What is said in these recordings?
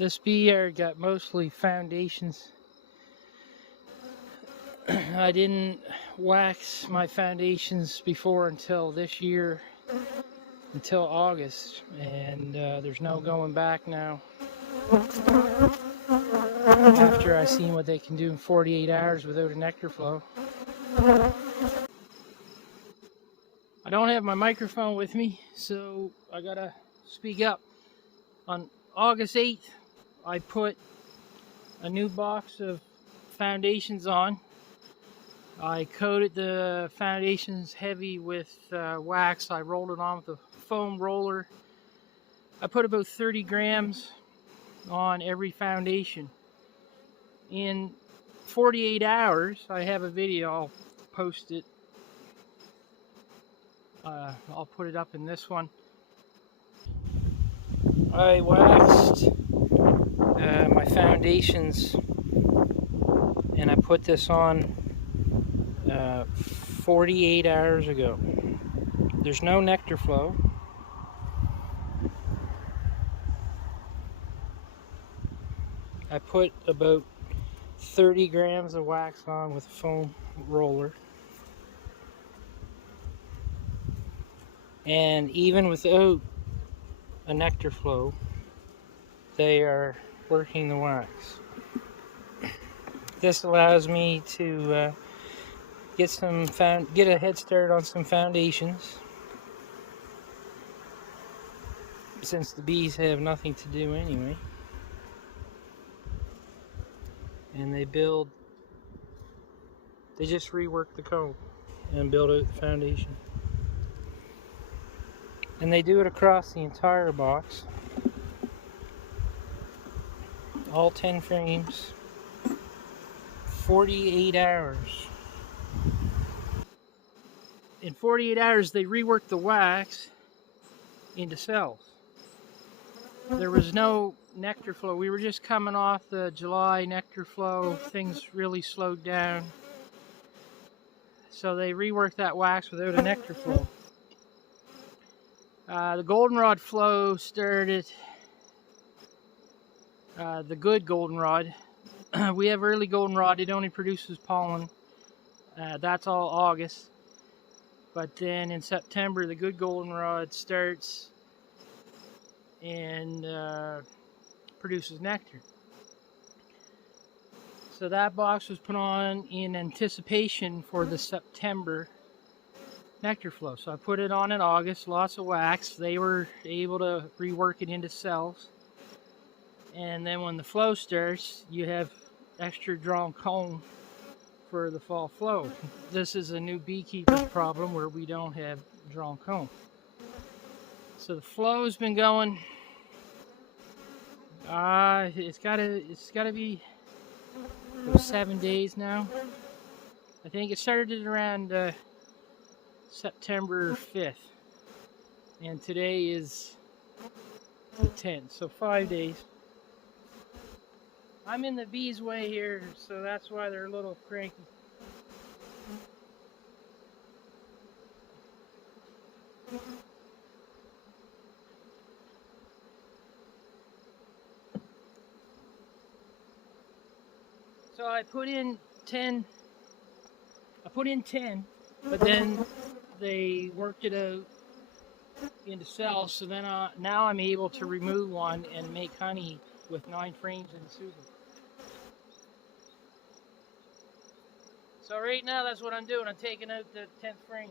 This bee yard got mostly foundations. I didn't wax my foundations before until this year, until August, and there's no going back now. After I seen what they can do in 48 hours without a nectar flow. I don't have my microphone with me, so I gotta speak up. On August 8th, I put a new box of foundations on. I coated the foundations heavy with wax. I rolled it on with a foam roller. I put about 30 grams on every foundation. In 48 hours, I have a video, I'll post it. I'll put it up in this one. I waxed my foundations and I put this on 48 hours ago. There's no nectar flow. I put about 30 grams of wax on with a foam roller. And even without a nectar flow, they are working the wax. This allows me to get a head start on some foundations, since the bees have nothing to do anyway. And they just rework the comb and build out the foundation. And they do it across the entire box. All 10 frames. 48 hours. In 48 hours, they rework the wax into cells. There was no nectar flow. We were just coming off the July nectar flow. Things really slowed down. So they reworked that wax without a nectar flow. The goldenrod flow started, the good goldenrod. We have early goldenrod, it only produces pollen. That's all August. But then in September, the good goldenrod starts and produces nectar. So that box was put on in anticipation for the September nectar flow. So I put it on in August, lots of wax. They were able to rework it into cells. And then when the flow starts, you have extra drawn comb for the fall flow. This is a new beekeeper's problem where we don't have drawn comb. So the flow's been going. It's gotta be 7 days now. I think it started around September 5th, and today is the 10th, so 5 days. I'm in the bees' way here, so that's why they're a little cranky. So I put in 10, but then they worked it out into cells, so then now I'm able to remove one and make honey with 9 frames in the super. So right now that's what I'm doing. I'm taking out the 10th frame.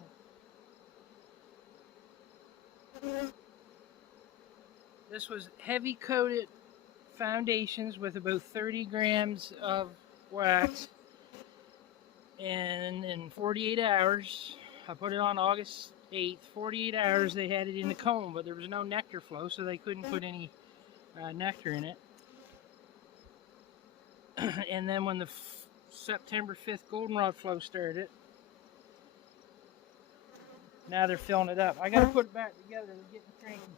This was heavy coated foundations with about 30 grams of wax, and in 48 hours, I put it on August 8th, 48 hours they had it in the comb, but there was no nectar flow, so they couldn't put any nectar in it. And then when the September 5th goldenrod flow started, now they're filling it up. I gotta put it back together, they're getting cranky.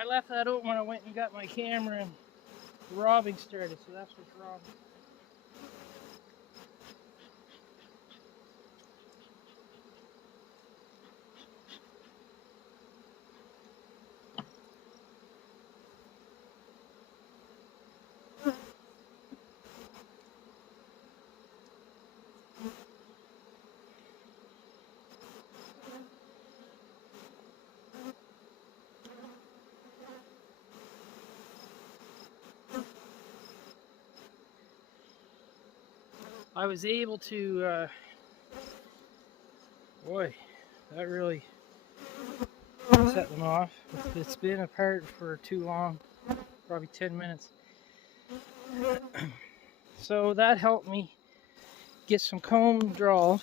I left that open when I went and got my camera and the robbing started, so that's what's wrong. I was able to, boy, that really set them off. It's been apart for too long, probably 10 minutes. So that helped me get some comb drawn.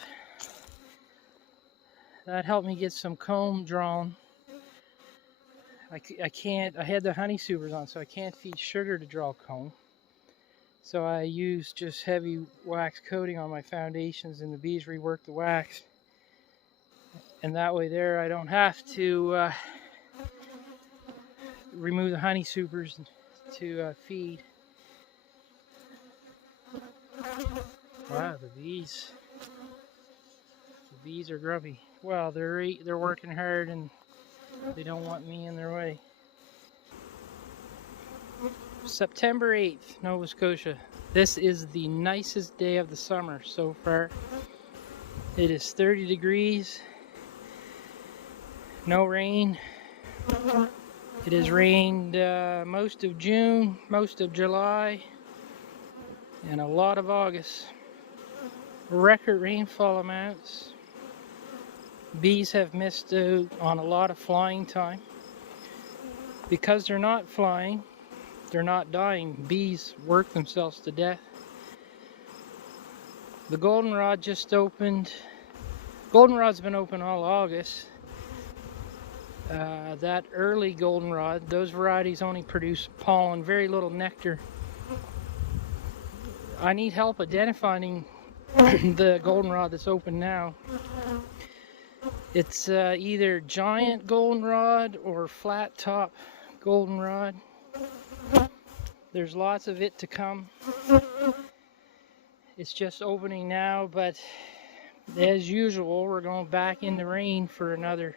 I had the honey supers on, so I can't feed sugar to draw comb. So I use just heavy wax coating on my foundations, and the bees rework the wax. And that way there I don't have to remove the honey supers to feed. Wow, the bees are grumpy. Well, they're working hard and they don't want me in their way. September 8th, Nova Scotia. This is the nicest day of the summer so far. It is 30 degrees. No rain. It has rained most of June, most of July, and a lot of August. Record rainfall amounts. Bees have missed out on a lot of flying time. Because they're not flying, they're not dying. Bees work themselves to death. The goldenrod just opened. Goldenrod's been open all August. That early goldenrod, those varieties only produce pollen, very little nectar. I need help identifying the goldenrod that's open now. It's either giant goldenrod or flat top goldenrod. There's lots of it to come. It's just opening now, but as usual, we're going back in the rain for another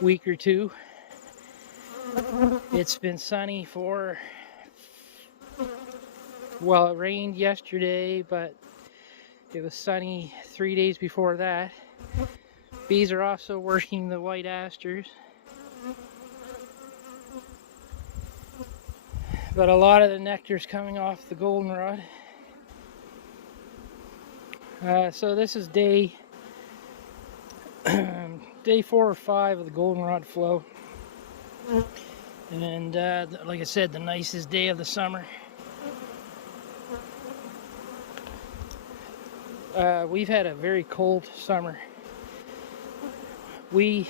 week or two. It's been sunny well, it rained yesterday, but it was sunny 3 days before that. Bees are also working the white asters. But a lot of the nectar is coming off the goldenrod. So this is day 4 or 5 of the goldenrod flow. And like I said, the nicest day of the summer. We've had a very cold summer. We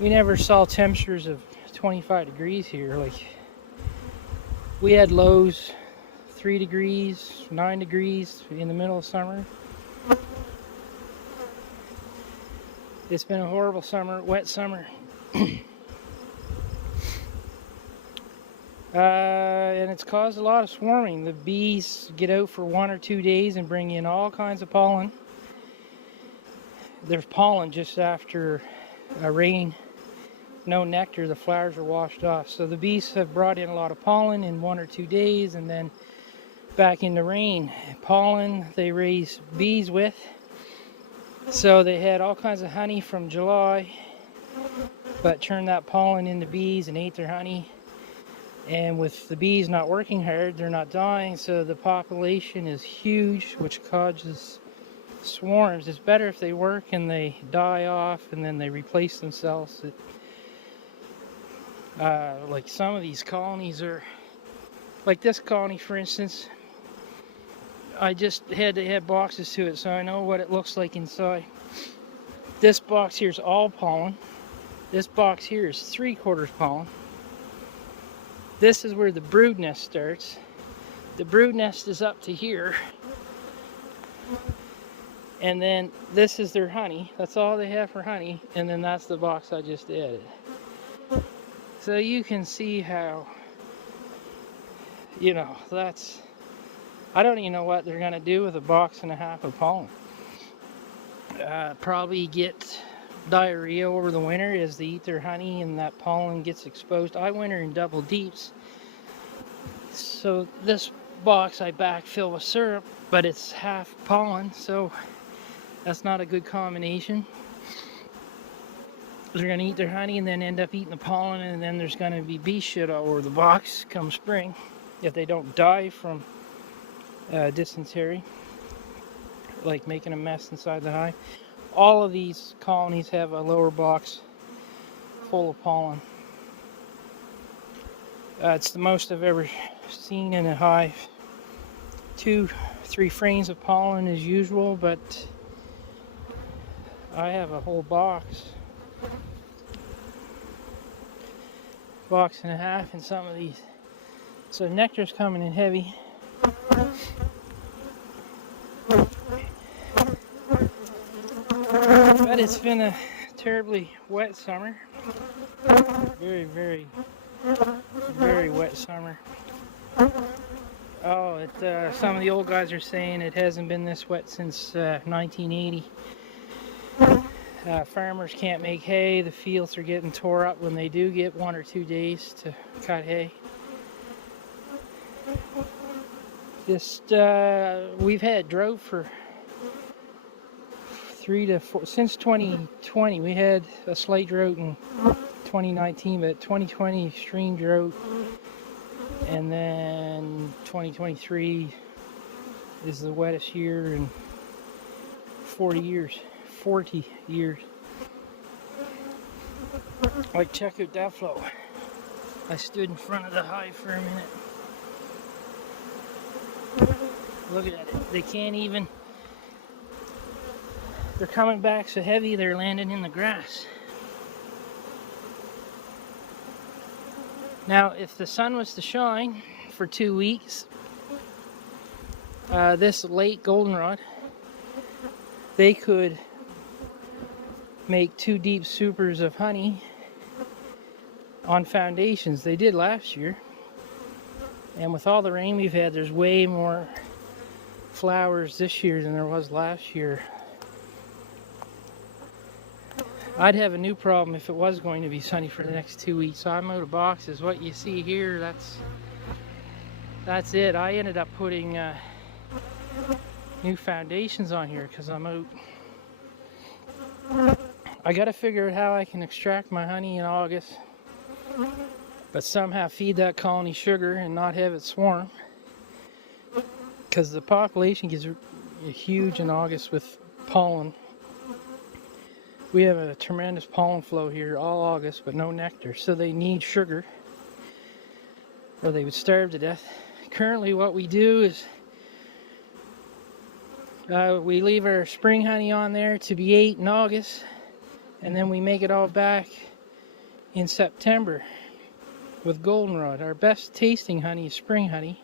never saw temperatures of 25 degrees here. Like, we had lows 3 degrees, 9 degrees in the middle of summer. It's been a horrible summer, wet summer. And it's caused a lot of swarming. The bees get out for 1 or 2 days and bring in all kinds of pollen. There's pollen just after a rain. No nectar, the flowers are washed off. So the bees have brought in a lot of pollen in 1 or 2 days, and then back into rain. Pollen they raise bees with. So they had all kinds of honey from July, but turned that pollen into bees and ate their honey. And with the bees not working hard, they're not dying, so the population is huge, which causes swarms. It's better if they work and they die off and then they replace themselves. Like some of these colonies are, like this colony for instance, I just had to add boxes to it so I know what it looks like inside. This box here is all pollen. This box here is 3/4 pollen. This is where the brood nest starts. The brood nest is up to here. And then this is their honey. That's all they have for honey. And then that's the box I just added. So you can see how, you know, that's, I don't even know what they're going to do with 1.5 boxes of pollen. Probably get diarrhea over the winter as they eat their honey and that pollen gets exposed. I winter in double deeps. So this box I backfill with syrup, but it's half pollen, so that's not a good combination. They're going to eat their honey and then end up eating the pollen, and then there's going to be bee shit all over the box come spring if they don't die from dysentery, like making a mess inside the hive. All of these colonies have a lower box full of pollen. It's the most I've ever seen in a hive. 2-3 frames of pollen is usual, but I have a whole box. 1.5 boxes in some of these. So nectar's coming in heavy. But it's been a terribly wet summer. Very, very, very wet summer. Oh, some of the old guys are saying it hasn't been this wet since 1980. Farmers can't make hay. The fields are getting tore up when they do get 1 or 2 days to cut hay. Just we've had drought for 3 to 4 since 2020. We had a slight drought in 2019, but 2020 extreme drought, and then 2023 is the wettest year in 40 years. Like, check out that flow. I stood in front of the hive for a minute. Look at it. They can't even, they're coming back so heavy they're landing in the grass. Now, if the sun was to shine for 2 weeks, this late goldenrod, they could make 2 deep supers of honey on foundations. They did last year. And with all the rain we've had, there's way more flowers this year than there was last year. I'd have a new problem if it was going to be sunny for the next 2 weeks. So I'm out of boxes. What you see here, that's it. I ended up putting new foundations on here because I'm out. I got to figure out how I can extract my honey in August, but somehow feed that colony sugar and not have it swarm, because the population gets huge in August with pollen. We have a tremendous pollen flow here all August, but no nectar, so they need sugar or they would starve to death. Currently what we do is we leave our spring honey on there to be ate in August, and then we make it all back in September with goldenrod. Our best tasting honey is spring honey,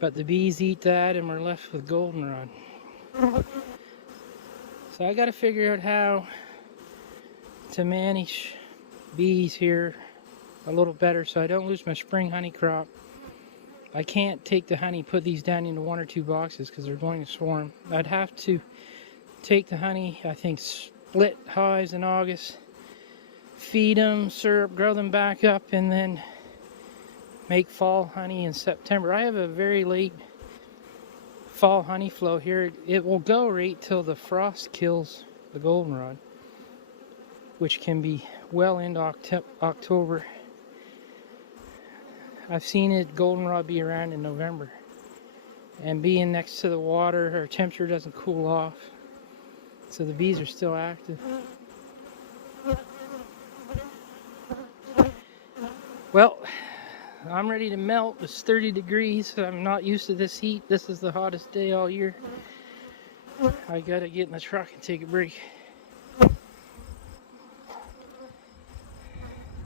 but the bees eat that and we're left with goldenrod. So I got to figure out how to manage bees here a little better so I don't lose my spring honey crop. I can't take the honey, put these down into 1 or 2 boxes because they're going to swarm. I'd have to take the honey, I think, split hives in August, feed them syrup, grow them back up, and then make fall honey in September. I have a very late fall honey flow here. It will go right till the frost kills the goldenrod, which can be well into October. I've seen it goldenrod be around in November, and being next to the water, our temperature doesn't cool off, so the bees are still active. Well, I'm ready to melt. It's 30 degrees. I'm not used to this heat. This is the hottest day all year. I gotta get in the truck and take a break.